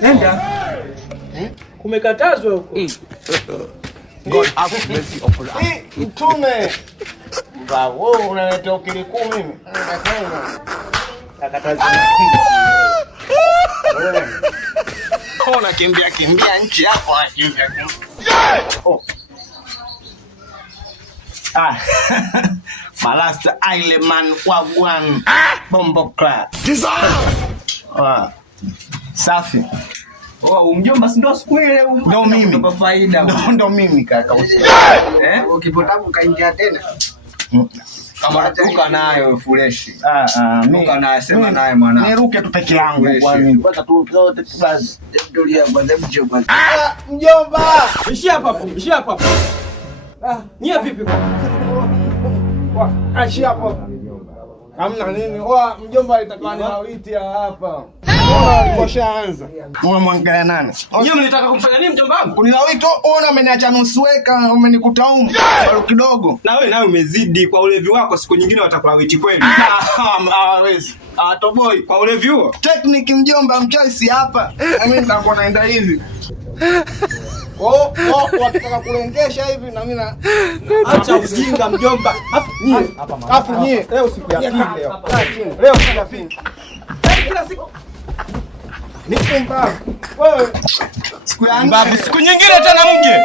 Nenda. Kumekatazwa huko. God have mercy upon us. Mtume. Bravo, unaleta ukiliku mimi. Nakatazwa. Kona kimbia nchi yako kimbia. Malasta Aileman Wagwan Bombo Club. Safi. Mjomba si ndo siku ile ndo mimi kwa faida. Ndo mimi kaka. Ukipotabu kaingia tena. Kama tuka nayo fresh. Tuka nayo sema naye mwana. Niruke tu peke yangu kwani. Kwanza tu zote basi. Ndio kwanza mjomba. Mjomba. Ishia hapa. Nia vipi kwa? Ashia hapo. Hamna nini? Mjomba alitakani hawiti hapa. Washaanza. Unamwangalia nani? Nyinyi mnataka kumfanya nini mjomba wangu? Unilawito ona umeniacha nusu weka, umenikuta huko. Bado kidogo. Na wewe nawe umezidi kwa ulevi wako, siku nyingine watakulawiti kweli. Hawezi. Toboi kwa ulevi huo. Technique mjomba mchaisi hapa. Mimi nitakuwa naenda hivi. Wakitaka kulengesha hivi na mimi na acha ujinga mjomba. Afu nyie leo siku ya pili leo. Leo siku ya pili. Kila siku ni kumbavu. Wewe siku ya mbavu, siku nyingine tena mje.